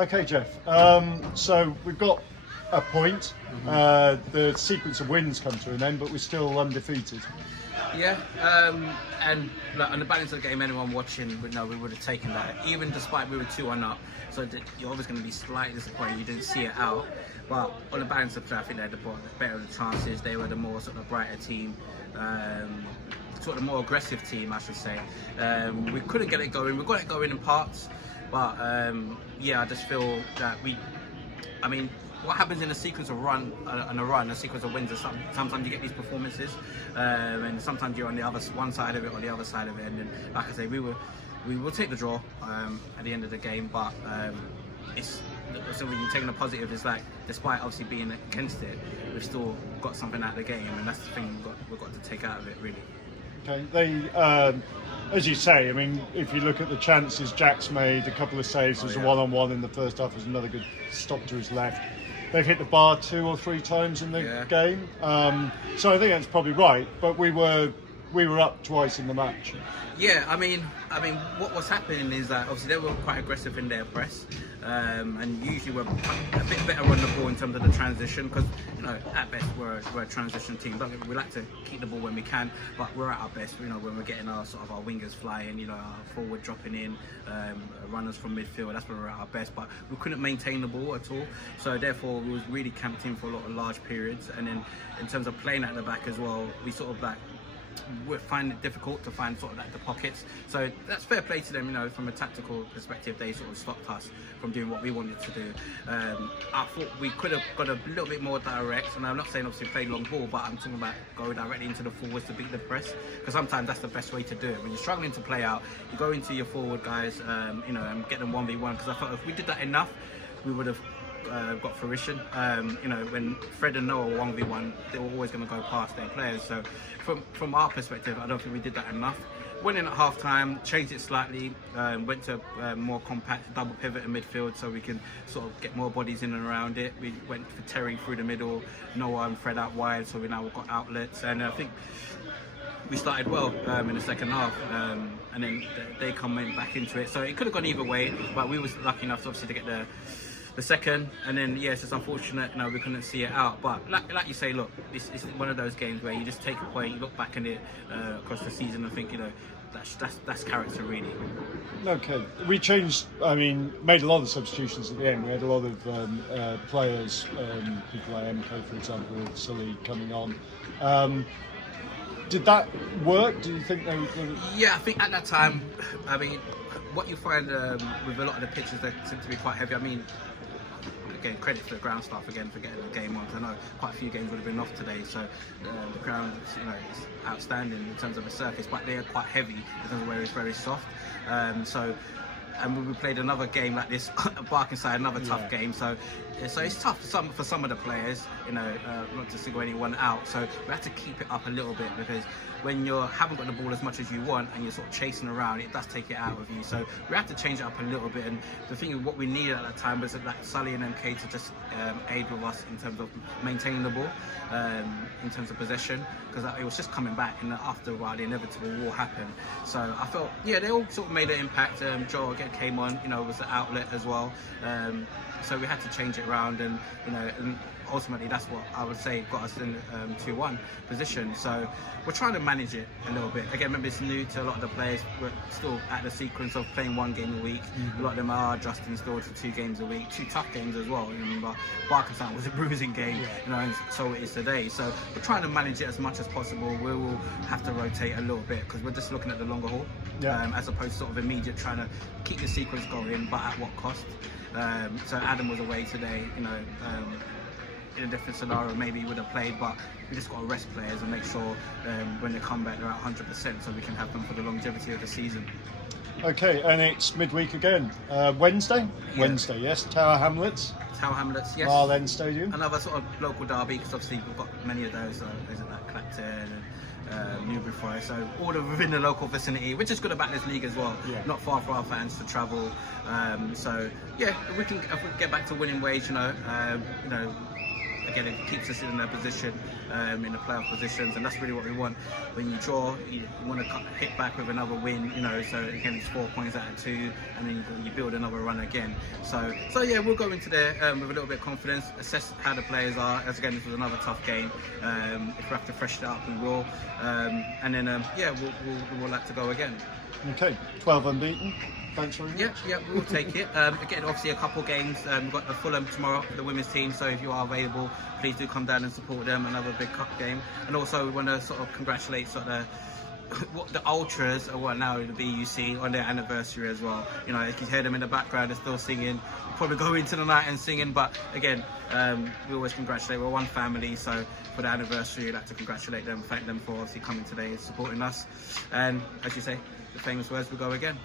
Okay, Geoff. So we've got a point. The sequence of wins come to an end, but we're still undefeated. Yeah, and like, on the balance of the game, anyone watching would know we would have taken that, even despite we were 2-1 up. So you're always going to be slightly disappointed you didn't see it out. But on the balance of play, I think they had the better of the chances. They were the more sort of brighter team, sort of more aggressive team, I should say. We couldn't get it going. We got it going in parts, but yeah, I just feel that what happens in a sequence of a sequence of wins is sometimes you get these performances, and sometimes you're on the one side of it or the other side of it. And then, like I say, we will take the draw at the end of the game, but so when you're taking a positive, it's like despite obviously being against it, we've still got something out of the game, and that's the thing we've got to take out of it, really. Okay, as you say, I mean, if you look at the chances, Jack's made a couple of saves. There's a one-on-one in the first half. There's another good stop to his left. They've hit the bar 2 or 3 times in the game, so I think that's probably right. But we were up twice in the match. Yeah, I mean, what was happening is that obviously they were quite aggressive in their press, and usually we're a bit better on the ball in terms of the transition, because at best we're a transition team. We like to keep the ball when we can, but we're at our best. When we're getting our wingers flying, our forward dropping in, runners from midfield. That's where we're at our best. But we couldn't maintain the ball at all, so therefore we was really camped in for a lot of large periods. And then in terms of playing at the back as well, we we find it difficult to find the pockets. So that's fair play to them, from a tactical perspective. They sort of stopped us from doing what we wanted to do. I thought we could have got a little bit more direct, and I'm not saying obviously play long ball, but I'm talking about going directly into the forwards to beat the press, because sometimes that's the best way to do it. When you're struggling to play out, you go into your forward guys, and get them 1v1, because I thought if we did that enough, we would have got fruition. When Fred and Noah were 1v1, they were always going to go past their players. So from our perspective, I don't think we did that enough. Went in at half time, changed it slightly, went to more compact double pivot in midfield so we can sort of get more bodies in and around it. We went for Terry through the middle, Noah and Fred out wide, so we now got outlets, and I think we started well in the second half, and then they come back into it. So it could have gone either way, but we was lucky enough obviously to get the second, and then it's just unfortunate we couldn't see it out. But like you say, look, it's one of those games where you just take a point, you look back at it across the season and think that's character really. Okay, we changed. Made a lot of substitutions at the end. We had a lot of players, people like MK, for example, with Sully coming on. Did that work? Do you think they were? Yeah, I think at that time, what you find with a lot of the pitches, they seem to be quite heavy. Again, credit to the ground staff again for getting the game on. I know quite a few games would have been off today, so the ground is outstanding in terms of the surface, but they are quite heavy in terms of where it's very soft. And when we played another game like this, Barkingside, another tough game. So it's tough for some of the players, not to single anyone out. So we have to keep it up a little bit, because when you haven't got the ball as much as you want and you're sort of chasing around, it does take it out of you. So we have to change it up a little bit. And the thing is, what we needed at that time was that Sully and MK to just aid with us in terms of maintaining the ball, in terms of possession, because it was just coming back, and after a while the inevitable war happened. So I felt, they all sort of made an impact. Joe again came on, was the outlet as well. So we had to change it around, and ultimately that's what I would say got us in 2-1 position. So we're trying to manage it a little bit. Again, remember, it's new to a lot of the players. We're still at the sequence of playing 1 game a week. A lot of them are just installed for 2 games a week, 2 tough games as well. Remember, Barkingside was a bruising game, and so it is today. So we're trying to manage it as much as possible. We will have to rotate a little bit, because we're just looking at the longer haul, as opposed to sort of immediate trying to keep the sequence going, but at what cost? So Adam was away today, in a different scenario maybe he would have played, but we just got to rest players and make sure when they come back they're at 100%, so we can have them for the longevity of the season. Okay, and it's midweek again. Wednesday? Yeah. Wednesday, yes. Tower Hamlets, yes. Mile End Stadium. Another sort of local derby, because obviously we've got many of those. There's like Clapton and Newbury Forest, so all within the local vicinity, which is good about this league as well. Not far for our fans to travel. So yeah, if we get back to winning ways, again, it keeps us in a position, in the playoff positions, and that's really what we want. When you draw, you want to hit back with another win, you know. So again, it's 4 points out of 2, and then you build another run again. So yeah, we'll go into there with a little bit of confidence, assess how the players are. As again, this was another tough game. If we have to freshen it up, we will. And then yeah, we'll like to go again. Okay, 12 unbeaten. Thanks very much. Yeah, we'll take it. Again, obviously a couple games. We've got the Fulham tomorrow for the women's team, so if you are available, please do come down and support them. Another big cup game. And also we want to sort of congratulate sort of what the ultras, or what now the BUC, on their anniversary as well. You know, if you hear them in the background, they're still singing. Probably go into the night and singing, but again, we always congratulate. We're one family, so for the anniversary, I'd like to congratulate them, thank them for obviously coming today and supporting us. And as you say, the famous words, we'll go again.